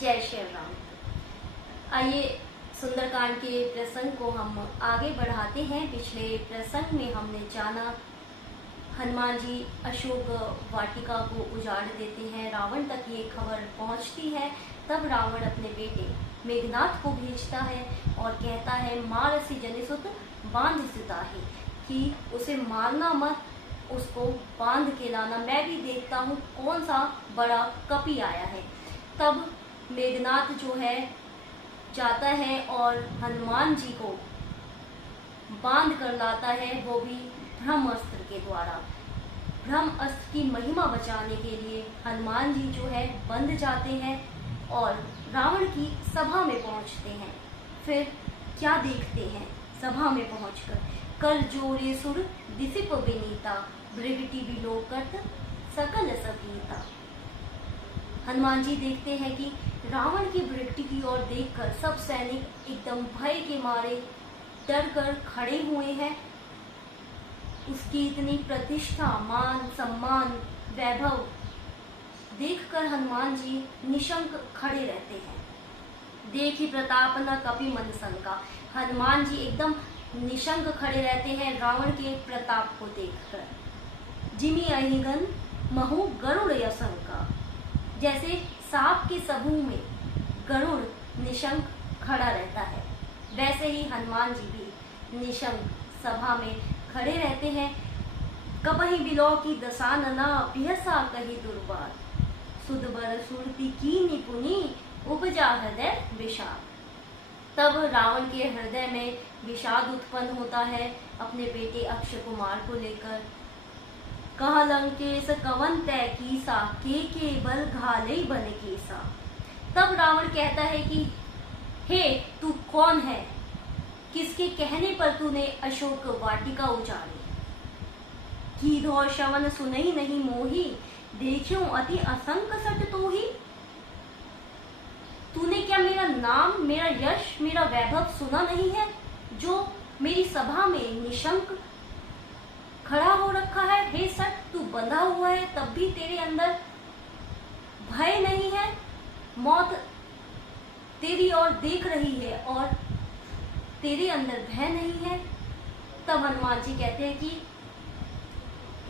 जय श्री राम। आइए सुंदरकांड के प्रसंग को हम आगे बढ़ाते हैं। पिछले प्रसंग में हमने जाना हनुमान जी अशोक वाटिका को उजाड़ देते हैं, रावण तक ये खबर पहुंचती है। तब रावण अपने बेटे मेघनाथ को भेजता है और कहता है मारसी जनिसुत बांध सिताही, कि उसे मारना मत, उसको बांध के लाना, मैं भी देखता हूँ कौन सा बड़ा कपि आया है। तब मेघनाथ जो है जाता है और हनुमान जी को बांध कर लाता है, वो भी ब्रह्मास्त्र के द्वारा। ब्रह्मास्त्र की महिमा बचाने के लिए हनुमान जी जो है बंध जाते हैं और रावण की सभा में पहुंचते हैं। फिर क्या देखते हैं सभा में पहुंचकर, कर जोरे सुर दिसिप विनीता, ब्रिविटी विलोकत सकल सभीता। हनुमान जी देखते हैं कि रावण की वृत्ति की ओर देखकर सब सैनिक एकदम भय के मारे डर कर खड़े हुए हैं। उसकी इतनी प्रतिष्ठा, मान, सम्मान, वैभव देखकर हनुमान जी निशंक खड़े रहते हैं। देखी प्रताप न कपि मन शंका, हनुमान जी एकदम निशंक खड़े रहते हैं रावण के प्रताप को देखकर। जिमी अहिगन महु गरुड़ यशंका, जैसे सांप के समूह में गरुड़ निशंक खड़ा रहता है, वैसे ही हनुमान जी भी निशंक सभा में खड़े रहते हैं। कपहि बिलो की दशानना पिहसा कही दुर्बार, सुध बर सुरती की निपुनी उपजा हृदय विषाद। तब रावण के हृदय में विषाद उत्पन्न होता है अपने बेटे अक्षय कुमार को लेकर। कह लंकेश कवन तय कीसा, के बल घाले बन केसा। तब रावण कहता है कि हे तू कौन है, किसके कहने पर तूने अशोक वाटिका उजाड़ी। कीधो श्रवण सुनई नहीं मोही, देखियो अति असंक सट तोही। तूने क्या मेरा नाम, मेरा यश, मेरा वैभव सुना नहीं है, जो मेरी सभा में निशंक खड़ा हो रखा है। हे सट, तू बंधा हुआ है तब भी तेरे अंदर भय नहीं है, मौत तेरी ओर देख रही है और तेरे अंदर भय नहीं है। तब हनुमान जी कहते हैं कि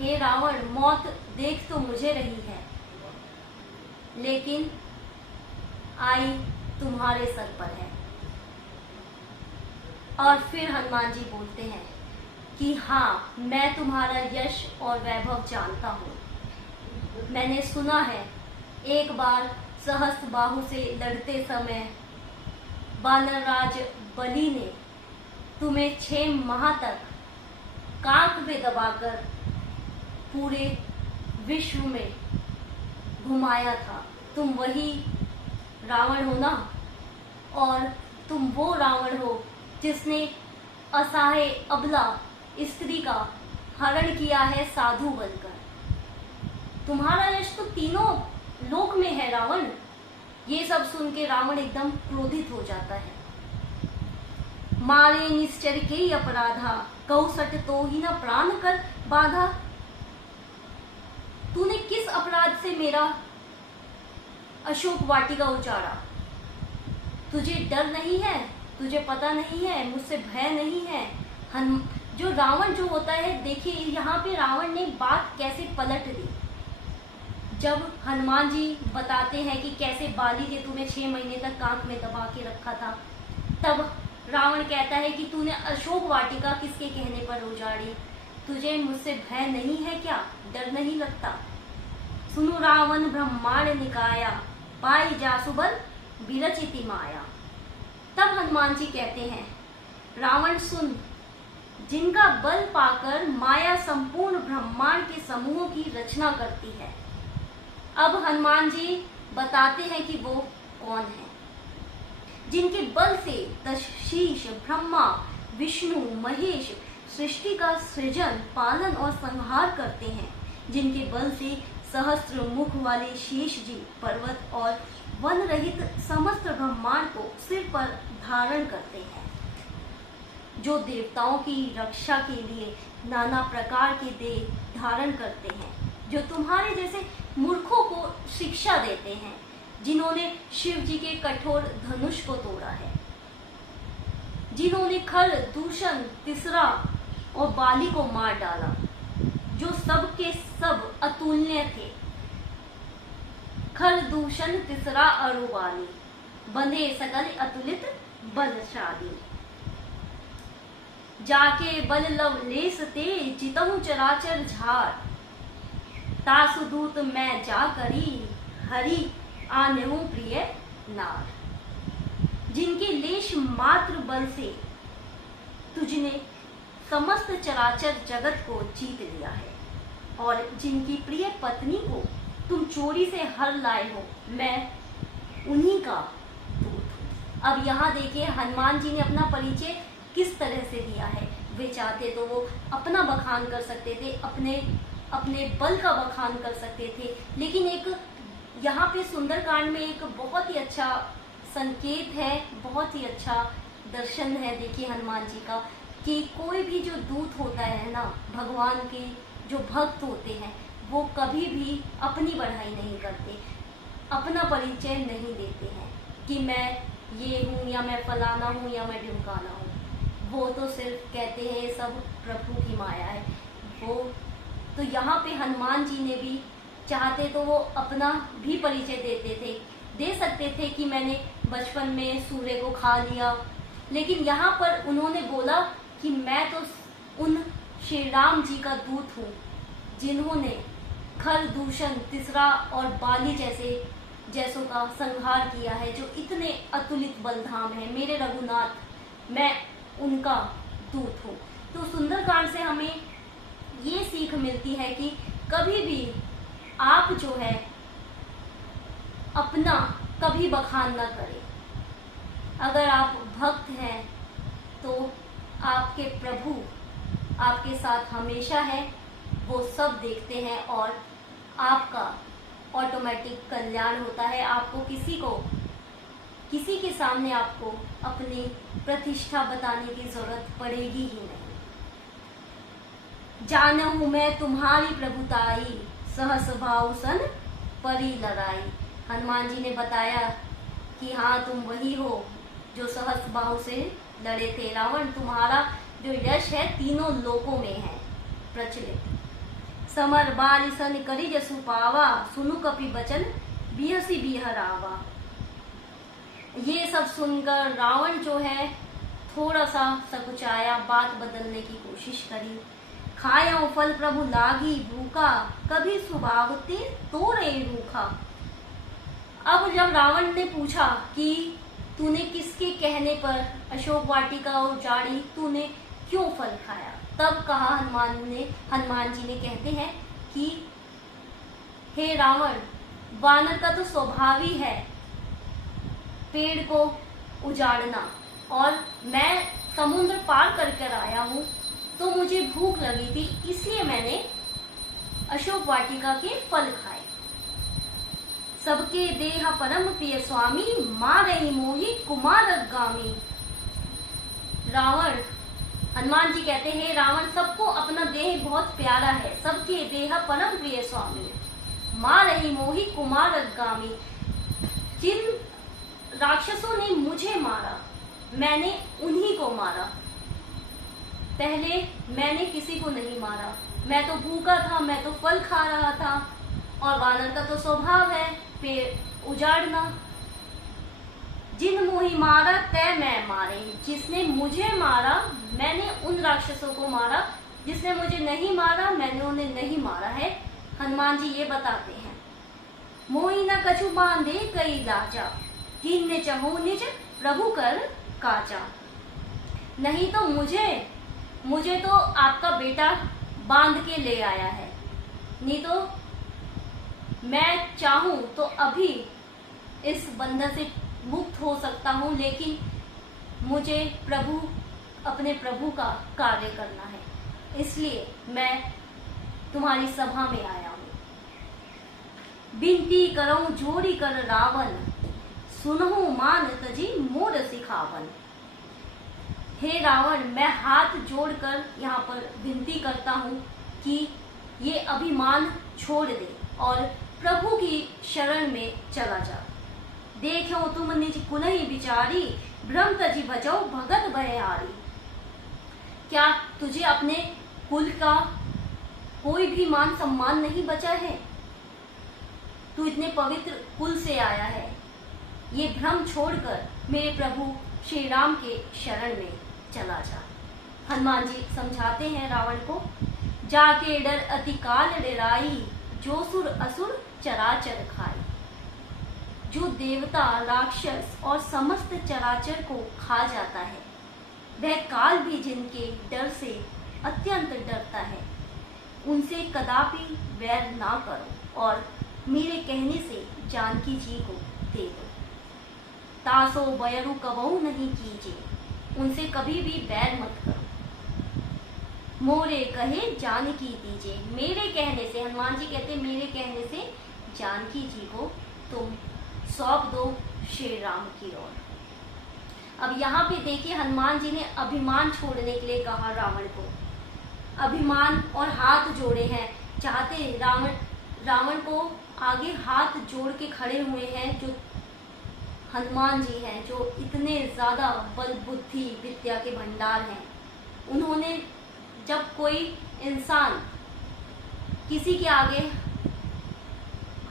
हे रावण, मौत देख तो मुझे रही है, लेकिन आई तुम्हारे सर पर है। और फिर हनुमान जी बोलते हैं कि हाँ, मैं तुम्हारा यश और वैभव जानता हूँ। मैंने सुना है एक बार सहस्त्र बाहु से लड़ते समय वानरराज बलि ने तुम्हें 6 माह तक कांख में दबाकर पूरे विश्व में घुमाया था। तुम वही रावण हो ना, और तुम वो रावण हो जिसने असहाय अबला स्त्री का हरण किया है साधु बनकर। तुम्हारा यश तो तीनों लोक में है रावण। ये सब सुन के रावण एकदम क्रोधित हो जाता है। मारे निश्चर के अपराधा, कौसट तो ही न प्राण कर बाधा। तूने किस अपराध से मेरा अशोक वाटिका उजाड़ा? तुझे डर नहीं है, तुझे पता नहीं है, मुझसे भय नहीं है। जो रावण जो होता है, देखिए यहाँ पे रावण ने बात कैसे पलट दी। जब हनुमान जी बताते हैं कि कैसे बाली ने तुम्हें 6 महीने तक कांख में दबा के रखा था, तब रावण कहता है कि तूने अशोक वाटिका किसके कहने पर उजाड़ी? तुझे मुझसे भय नहीं है क्या, डर नहीं लगता? सुनो रावण ब्रह्मांड निकाया, पाई जासुबल विरचिति माया। तब हनुमान जी कहते हैं रावण सुन, जिनका बल पाकर माया संपूर्ण ब्रह्मांड के समूहों की रचना करती है। अब हनुमान जी बताते हैं कि वो कौन है, जिनके बल से दशशीष ब्रह्मा, विष्णु, महेश सृष्टि का सृजन, पालन और संहार करते हैं। जिनके बल से सहस्त्र मुख वाले शेष जी पर्वत और वन रहित समस्त ब्रह्मांड को सिर पर धारण करते हैं। जो देवताओं की रक्षा के लिए नाना प्रकार के देह धारण करते हैं। जो तुम्हारे जैसे मूर्खों को शिक्षा देते हैं। जिन्होंने शिव जी के कठोर धनुष को तोड़ा है, जिन्होंने खर दूषण तिसरा और बाली को मार डाला, जो सब के सब अतुल्य थे। खर दूषण तिसरा अरु बाली, बंधे सकल अतुलित बलशाली। जाके बल लवलेस ते जितहु चराचर झार, तासु दूत मैं जा करी हरि आनेहु प्रिय नार। जिनके लेश मात्र बल से तुझने समस्त चराचर जगत को जीत लिया है, और जिनकी प्रिय पत्नी को तुम चोरी से हर लाए हो, मैं उन्हीं का दूत हूँ। अब यहाँ देखिए हनुमान जी ने अपना परिचय किस तरह से दिया है। वे चाहते तो वो अपना बखान कर सकते थे, अपने बल का बखान कर सकते थे, लेकिन एक यहाँ पे सुंदरकांड में एक बहुत ही अच्छा संकेत है, बहुत ही अच्छा दर्शन है। देखिए हनुमान जी का कि कोई भी जो दूत होता है ना, भगवान के जो भक्त होते हैं, वो कभी भी अपनी बढ़ाई नहीं करते, अपना परिचय नहीं देते हैं कि मैं ये हूँ या मैं फलाना हूँ या मैं ढिमकाना हूँ। वो तो सिर्फ कहते हैं सब प्रभु की माया है। वो तो यहाँ पे हनुमान जी ने भी चाहते तो वो अपना भी परिचय दे सकते थे कि मैंने बचपन में सूर्य को खा लिया, लेकिन यहाँ पर उन्होंने बोला कि मैं तो उन श्री राम जी का दूत हूँ, जिन्होंने खर दूषण तिसरा और बाली जैसों का संहार किया है, जो इतने अतुलित बलधाम है। मेरे रघुनाथ, मैं उनका दूत हूँ। तो सुंदरकांड से हमें ये सीख मिलती है कि कभी भी आप जो है अपना कभी बखान न करें। अगर आप भक्त हैं तो आपके प्रभु आपके साथ हमेशा है, वो सब देखते हैं और आपका ऑटोमेटिक कल्याण होता है। आपको किसी के सामने आपको अपनी प्रतिष्ठा बताने की जरूरत पड़ेगी ही नहीं। जानहु मैं तुम्हारी प्रभुताई, सहस भाव सन परी लड़ाई। हनुमान जी ने बताया कि हाँ, तुम वही हो जो सहस भाव से लड़े थे। रावण, तुम्हारा जो यश है तीनों लोकों में है प्रचलित। समर बाली सन करी जसु पावा, सुनु कपि बचन बिहसी बिहरावा। ये सब सुनकर रावण जो है थोड़ा सा सकुचाया, बात बदलने की कोशिश करी। खाया फल प्रभु लागी भूखा, कभी सुबावते तोरे रूखा। अब जब रावण ने पूछा कि तूने किसके कहने पर अशोक वाटिका उजाड़ी, तूने क्यों फल खाया, तब कहा हनुमान जी ने कहते हैं कि हे रावण, वानर का तो स्वभाव ही है पेड़ को उजाड़ना, और मैं समुद्र पार कर आया हूँ तो मुझे भूख लगी थी, इसलिए मैंने अशोक वाटिका के फल खाए। सबके देह परम प्रिय स्वामी, मारहि मोहि कुमारगामी। रावण, हनुमान जी कहते हैं रावण, सबको अपना देह बहुत प्यारा है। सबके देह परम प्रिय स्वामी, मारहि मोहि कुमारगामी। जिन राक्षसों ने मुझे मारा, मैंने उन्हीं को मारा, पहले मैंने किसी को नहीं मारा। मैं तो भूखा था, मैं तो फल खा रहा था, और वानर का तो स्वभाव है पेड़ उजाड़ना। जिन मोहि मारा तय मैं मारे। जिसने मुझे मारा, मैंने उन राक्षसों को मारा। जिसने मुझे नहीं मारा, मैंने उन्हें नहीं मारा है। हनुमान जी ये बताते हैं, मोहि न कछु बांधे कई लाजा, किन्ने चहु निज प्रभु कर काजा। नहीं तो मुझे तो आपका बेटा बांध के ले आया है, नहीं तो मैं चाहूं तो अभी इस बंधन से मुक्त हो सकता हूं, लेकिन मुझे अपने प्रभु का कार्य करना है, इसलिए मैं तुम्हारी सभा में आया हूं। बिनती करऊं जोड़ी कर रावण, सुनहु मान तजी मोर सिखावन। हे रावण, मैं हाथ जोड़कर यहाँ पर विनती करता हूँ कि ये अभिमान छोड़ दे और प्रभु की शरण में चला जा। देखो तुम निज कुलहि बिचारी, भ्रम तजी भजो भगत भयहारी। क्या तुझे अपने कुल का कोई भी मान सम्मान नहीं बचा है? तू इतने पवित्र कुल से आया है। ये भ्रम छोड़कर मेरे प्रभु श्री राम के शरण में चला जा। हनुमान जी समझाते हैं रावण को, जाके डर अति काल डराई, जो सुर असुर चराचर खाई। जो देवता राक्षस और समस्त चराचर को खा जाता है, वह काल भी जिनके डर से अत्यंत डरता है, उनसे कदापि वैर ना करो और मेरे कहने से जानकी जी को दे दो। तासो बयरु कबहु नहीं कीजिए, उनसे कभी भी बैर मत करो। मोरे कहे जानकी दीजिए, मेरे कहने से, हनुमान जी कहते मेरे कहने से जानकी जी को तुम सौंप दो श्री राम की ओर। अब यहाँ पे देखिए हनुमान जी ने अभिमान छोड़ने के लिए कहा रावण को। अभिमान और हाथ जोड़े हैं, चाहते रावण को आगे हाथ जोड़ के खड़े हुए हैं जो हनुमान जी हैं, जो इतने ज्यादा बल बुद्धि विद्या के भंडार हैं। उन्होंने जब कोई इंसान किसी के आगे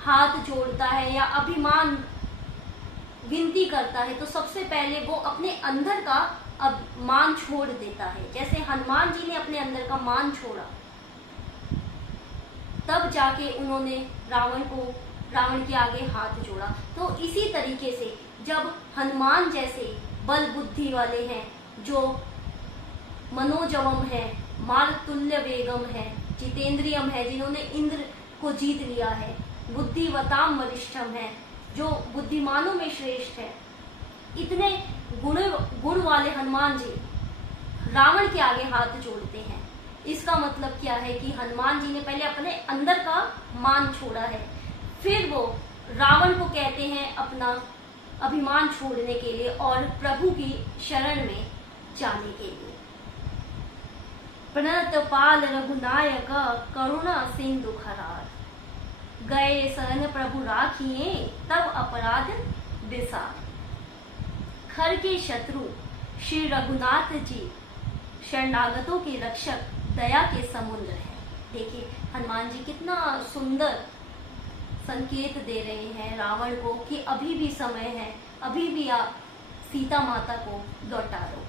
हाथ जोड़ता है या अभिमान विनती करता है तो सबसे पहले वो अपने अंदर का अब मान छोड़ देता है। जैसे हनुमान जी ने अपने अंदर का मान छोड़ा, तब जाके उन्होंने रावण के आगे हाथ जोड़ा। तो इसी तरीके से जब हनुमान जैसे बल बुद्धि वाले हैं, जो मनोजवम है, मारुतुल्य वेगम है, जितेंद्रियम है, जिन्होंने इंद्र को जीत लिया है, बुद्धिवताम वरिष्ठम है, जो बुद्धिमानों में श्रेष्ठ है, इतने गुण वाले हनुमान जी रावण के आगे हाथ जोड़ते हैं। इसका मतलब क्या है कि हनुमान जी ने पहले अपने अंदर का मान छोड़ा है, फिर वो रावण को कहते हैं अपना अभिमान छोड़ने के लिए और प्रभु की शरण में जाने के लिए। प्रणत पाल रघुनायक करुणा सिंधु खरार, गए शरण प्रभु राखिए तब अपराध विसार। खर के शत्रु श्री रघुनाथ जी शरणागतों के रक्षक दया के समुद्र है। देखिए हनुमान जी कितना सुंदर संकेत दे रहे हैं रावण को कि अभी भी समय है, अभी भी आप सीता माता को लौटा दो।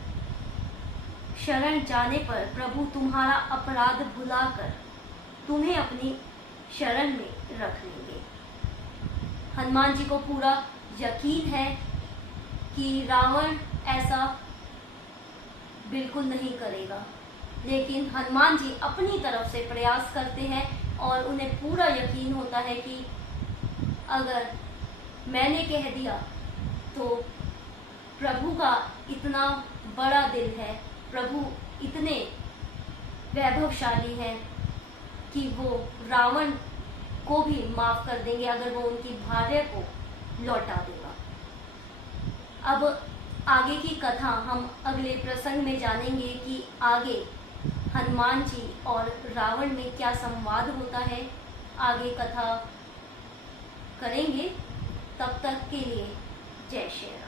शरण जाने पर प्रभु तुम्हारा अपराध भुलाकर तुम्हें अपनी शरण में रख लेंगे। हनुमान जी को पूरा यकीन है कि रावण ऐसा बिल्कुल नहीं करेगा, लेकिन हनुमान जी अपनी तरफ से प्रयास करते हैं और उन्हें पूरा यकीन होता है कि अगर मैंने कह दिया तो प्रभु का इतना बड़ा दिल है, प्रभु इतने वैभवशाली हैं कि वो रावण को भी माफ कर देंगे अगर वो उनकी भार्या को लौटा देगा। अब आगे की कथा हम अगले प्रसंग में जानेंगे कि आगे हनुमान जी और रावण में क्या संवाद होता है। आगे कथा करेंगे, तब तक के लिए जय श्री राम।